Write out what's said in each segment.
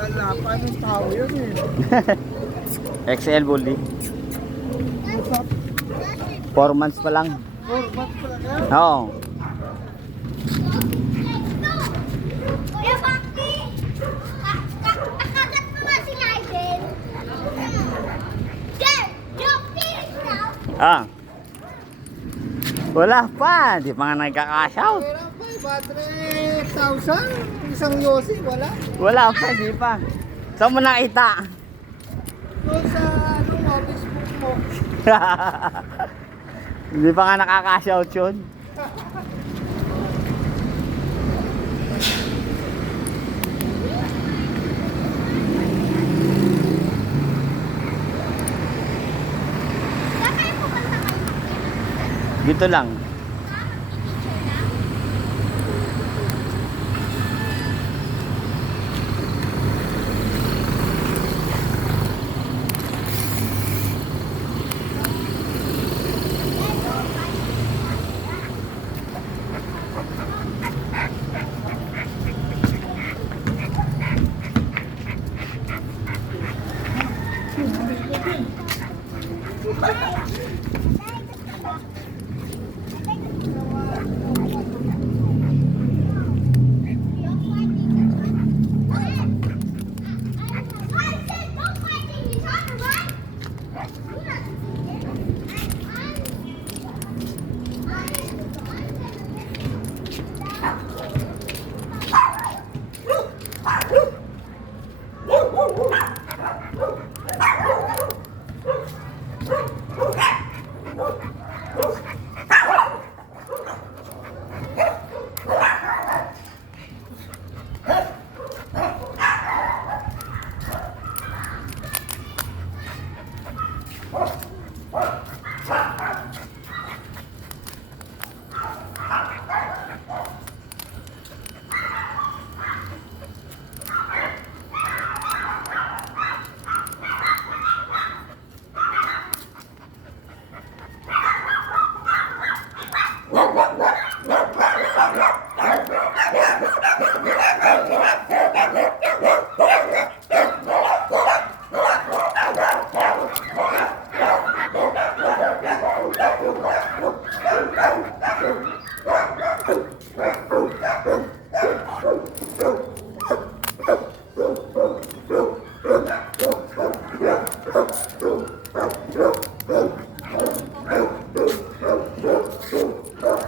Lalapan ng tao yun eh. XL bully. 4 months pa lang. 4 months pa lang yan. Oo. Kuya Bakti! Nakagat mo nga si Aiden. There! Jockey! Ah. Wala pa. Di pa nga nagkakashout. Pera pa, 100,000. Isang yosi, wala. Wala pa, di pa. Saan mo nakita? Doon sa Facebook mo. Hindi pa nga nakakashout yun. Saan kayo pupunta kayo? Dito lang.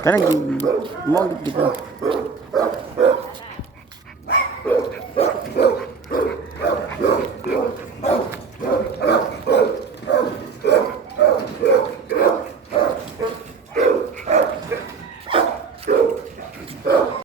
Karena mau gitu. Ano